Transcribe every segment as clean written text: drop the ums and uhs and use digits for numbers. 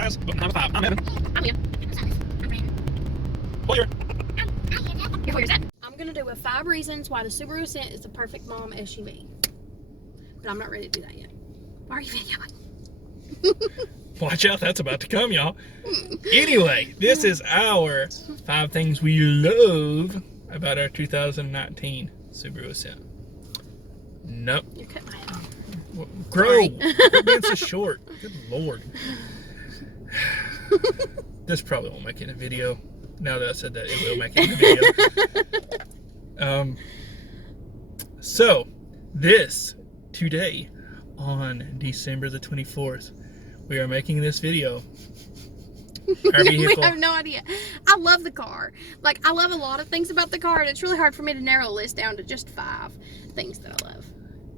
guys, welcome to Number 5. I'm Evan. I'm Leah. Well, I'm gonna do 5 reasons why the Subaru Ascent is the perfect mom SUV. But I'm not ready to do that yet. Why are you videoing? watch out, that's about to come, y'all. Anyway, this is our 5 things we love about our 2019 Subaru Ascent. Nope. You cut my head off. Grow. You're being so short. Good Lord. This probably won't make it in a video. Now that I said that, it will make it in a video. So, today, on December the 24th, we are making this video. Our vehicle. We have no idea. I love the car. Like, I love a lot of things about the car, and it's really hard for me to narrow a list down to just 5 things that I love.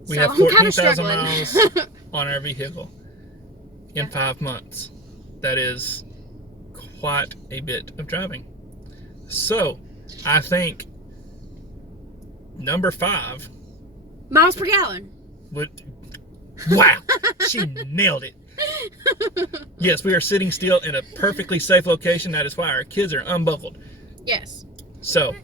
We so have I'm kind of 14,000 struggling. miles on our vehicle in 5 months. That is quite a bit of driving. So, I think number 5 Miles per gallon. would. Wow, she nailed it. Yes, we are sitting still in a perfectly safe location. That is why our kids are unbuckled. Yes. So,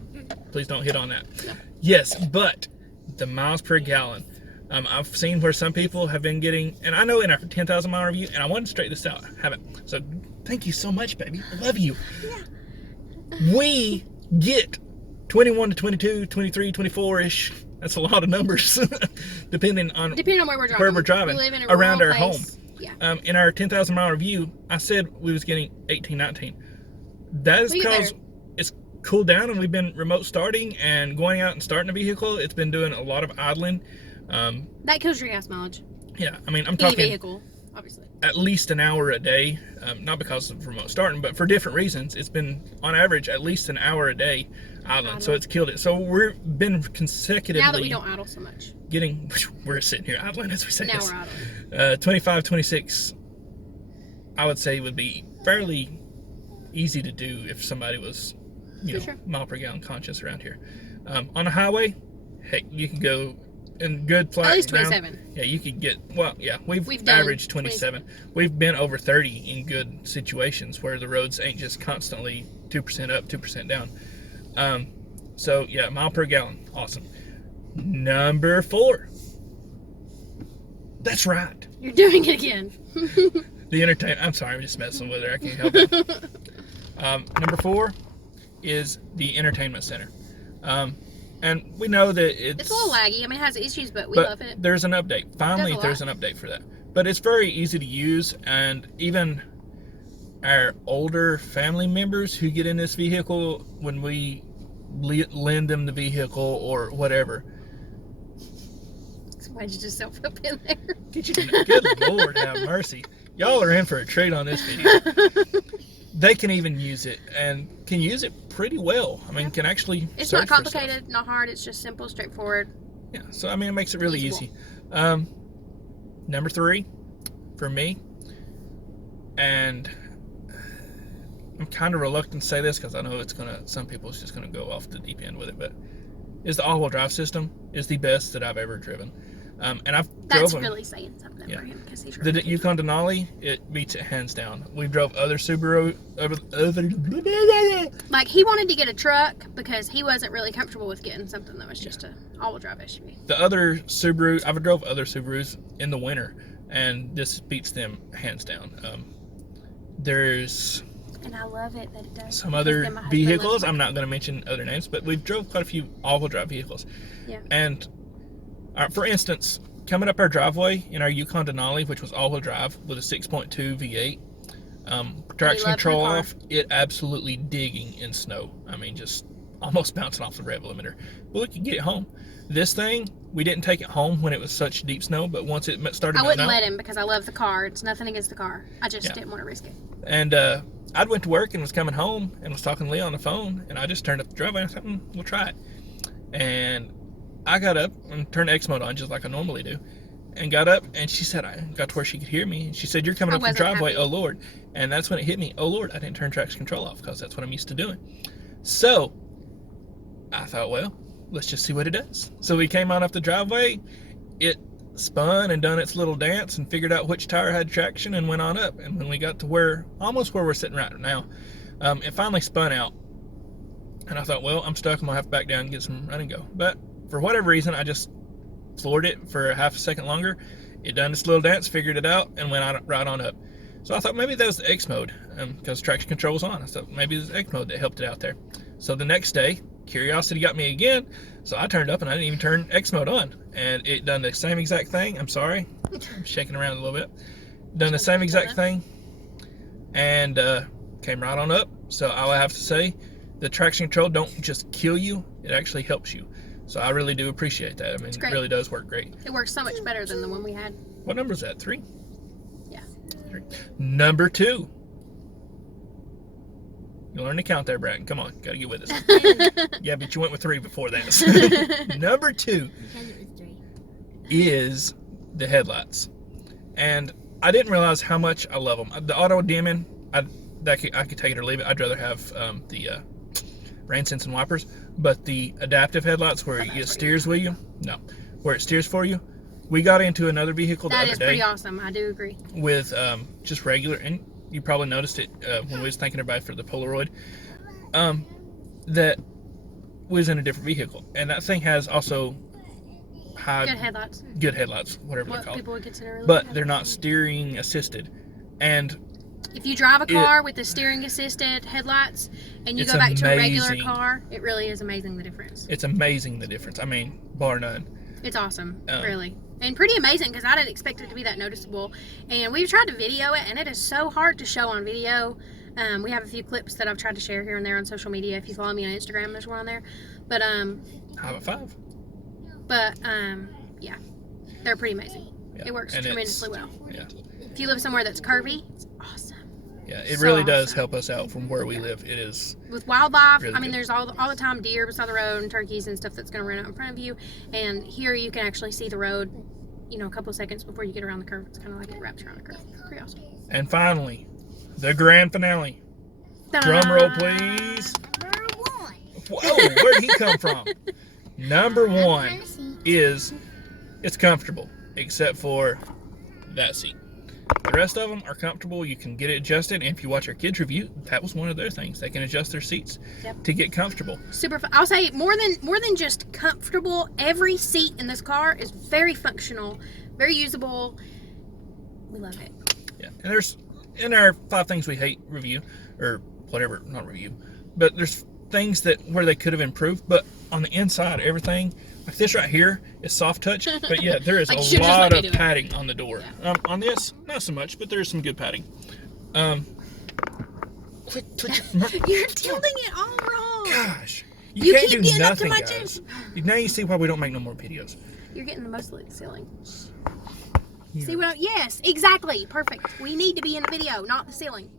please don't hit on that. No. Yes, but the miles per gallon. I've seen where some people have been getting, and I know in our 10,000 mile review, and I wanted to straighten this out. I haven't. So, thank you so much, baby. I love you. Yeah. We get 21 to 22, 23, 24-ish. That's a lot of numbers, depending on where we're driving. We live in a around rural our home. place. Yeah. In our 10,000 mile review, I said we was getting 18, 19. That is because it's cooled down and we've been remote starting and going out and starting a vehicle. It's been doing a lot of idling. That kills your gas mileage. Yeah, I mean, I'm Any talking vehicle, obviously. at least an hour a day, not because of remote starting, but for different reasons. It's been, on average, at least an hour a day idling, so it's killed it. So we've been consecutively... Now that we don't idle so much. We're sitting here idling as we say Now this. we're idling. 25, 26, I would say would be fairly easy to do if somebody was, mile per gallon conscious around here. On a highway, heck, you can go in good flat. At least 27. Yeah, you could get, we've done averaged 27. We've been over 30 in good situations where the roads ain't just constantly 2% up, 2% down. So yeah, mile per gallon, awesome. Number 4. That's right. You're doing it again. The entertainment. I'm sorry, I'm just messing with her. I can't help it. Number 4 is the entertainment center. And we know that it's a little laggy. I mean, it has issues, but we love it. There's an update. Finally, there's an update for that. But it's very easy to use, and even our older family members who get in this vehicle, when we lend them the vehicle or whatever. Why'd you just self up in there? Good Lord, have mercy. Y'all are in for a treat on this video. They can even use it, and can use it pretty well. I mean, can actually It's search not complicated, not hard. It's just simple, straightforward. Yeah, so I mean, it makes it really easy. Number 3 for me, and I'm kind of reluctant to say this because I know some people it's just gonna go off the deep end with it, but is the all-wheel drive system is the best that I've ever driven. And That's really saying something for him because he's really the Yukon Denali, it beats it hands down. We've drove other Subaru, like he wanted to get a truck because he wasn't really comfortable with getting something that was just a all-wheel drive SUV. The other Subaru, I've drove other Subarus in the winter, and this beats them hands down. There's and I love it that it does. some other vehicles. I'm not going to mention other names, but we've drove quite a few all-wheel drive vehicles. Yeah. And for instance, coming up our driveway in our Yukon Denali, which was all-wheel drive with a 6.2 V8, traction control off, it absolutely digging in snow. I mean, just almost bouncing off the rev limiter. But we could get it home. This thing, we didn't take it home when it was such deep snow, but once it started I wouldn't let him because I love the car. It's nothing against the car. I just didn't want to risk it. And I went to work and was coming home and was talking to Leah on the phone, and I just turned up the driveway and I thought, we'll try it. And I got up and turned X mode on just like I normally do, and got up, and she said, I got to where she could hear me, and she said, you're coming up the driveway, oh Lord. And that's when it hit me, oh Lord, I didn't turn traction control off because that's what I'm used to doing. So I thought, well, let's just see what it does. So we came on up the driveway. It spun and done its little dance and figured out which tire had traction and went on up. And when we got to almost where we're sitting right now, it finally spun out. And I thought, well, I'm stuck. I'm going to have to back down and get some run and go. But for whatever reason, I just floored it for a half a second longer. It done its little dance, figured it out, and went right on up. So I thought maybe that was the X mode, because traction control was on. I thought maybe it was the X mode that helped it out there. So the next day, curiosity got me again. So I turned up and I didn't even turn X mode on. And it done the same exact thing. I'm sorry. I'm shaking around a little bit. Done the same exact thing. And came right on up. So I would have to say, the traction control don't just kill you, it actually helps you. So I really do appreciate that. I mean, it really does work great. It works so much better than the one we had. What number is that? 3? Yeah. 3. Number 2. You learn to count there, Brad. Come on, gotta get with us. Yeah, but you went with 3 before that. Number 2 is the headlights. And I didn't realize how much I love them. The auto dimming, I could take it or leave it. I'd rather have the rain sensing wipers, but the adaptive headlights where it steers with you, where it steers for you. We got into another vehicle the other day. That is pretty awesome. I do agree. With just regular, and you probably noticed it when we was thanking everybody for the Polaroid. That was in a different vehicle, and that thing has also good headlights, whatever they're called. People would consider really but they're not steering assisted, and if you drive a car with the steering assisted headlights and you go back to a regular car, it really is amazing the difference. It's amazing the difference. I mean, bar none. It's awesome, really. And pretty amazing because I didn't expect it to be that noticeable. And we've tried to video it, and it is so hard to show on video. We have a few clips that I've tried to share here and there on social media. If you follow me on Instagram, there's one on there. But Hive 5. But yeah, they're pretty amazing. Yeah. It works tremendously well. Yeah. If you live somewhere that's curvy, it's awesome. Yeah, it really does help us out from where we live. It is with wildlife. Really I mean, there's all the time deer beside the road and turkeys and stuff that's going to run out in front of you. And here you can actually see the road, a couple of seconds before you get around the curve. It's kind of like it wraps around the curve. Pretty awesome. And finally, the grand finale. Ta-da! Drum roll, please. Number 1. Whoa, where'd he come from? Number 1 is it's comfortable, except for that seat. The rest of them are comfortable. You can get it adjusted. And if you watch our kids review, that was one of their things. They can adjust their seats to get comfortable. Super fun. I'll say more than just comfortable. Every seat in this car is very functional, very usable. We love it. Yeah. And there's in our 5 things we hate review or whatever, not review, but there's things where they could have improved. But on the inside, everything. Like this right here is soft touch, but yeah, there is a lot of padding on the door. Yeah. On this, not so much, but there's some good padding. You're tilting it all wrong. Gosh, you can't keep do getting nothing, up to my guys. Now you see why we don't make no more videos. You're getting the most of the ceiling. Yeah. See what? Yes, exactly, perfect. We need to be in the video, not the ceiling.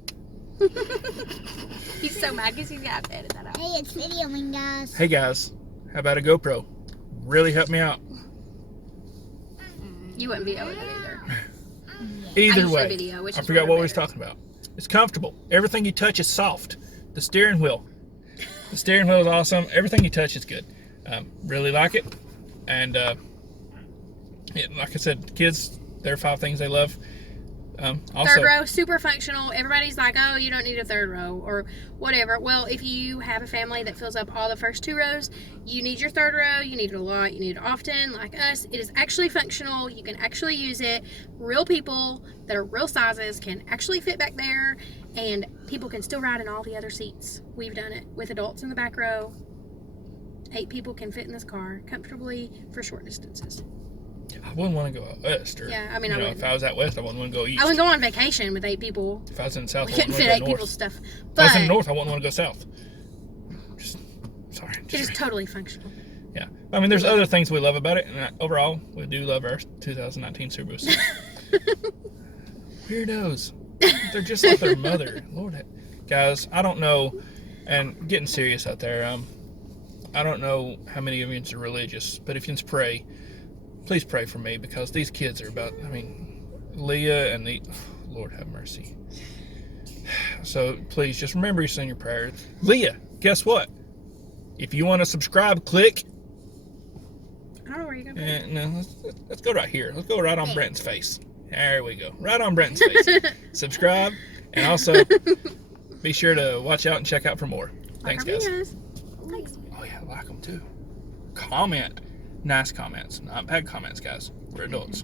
He's so mad because he's gonna have to edit that out. Hey, it's videoing, guys. Hey guys, how about a GoPro? Really helped me out. You wouldn't video it either. Either way, I forgot what we was talking about. It's comfortable. Everything you touch is soft. The steering wheel is awesome. Everything you touch is good. Really like it. And like I said, kids, there are 5 things they love. Also, third row, super functional. Everybody's like, oh, you don't need a third row or whatever. Well, if you have a family that fills up all the first 2 rows, you need your third row. You need it a lot. You need it often. Like us, it is actually functional. You can actually use it. Real people that are real sizes can actually fit back there, and people can still ride in all the other seats. We've done it with adults in the back row. 8 people can fit in this car comfortably for short distances. I wouldn't want to go out west. Or, yeah, I mean, if I was out west, I wouldn't want to go east. I wouldn't go on vacation with 8 people. If I was in the south, we I couldn't wouldn't fit want to go 8 north. people's stuff. If I was in the north, I wouldn't want to go south. Sorry. It is totally functional. Yeah. I mean, there's other things we love about it, and overall, we do love our 2019 Subaru Ascent. Weirdos. They're just like their mother. Lord, guys, I don't know, and getting serious out there, I don't know how many of you are religious, but if you pray, please pray for me, because these kids are Leah and Lord have mercy. So please just remember to send your prayers. Leah, guess what? If you want to subscribe, click. I don't know where you're going to put it. No, let's go right here. Let's go right on Brent's face. There we go. Right on Brent's face. Subscribe, and also be sure to watch out and check out for more. Thanks, Like our guys. videos. Thanks. Oh, yeah, like them too. Comment. Nice comments. Not bad comments, guys. We're adults.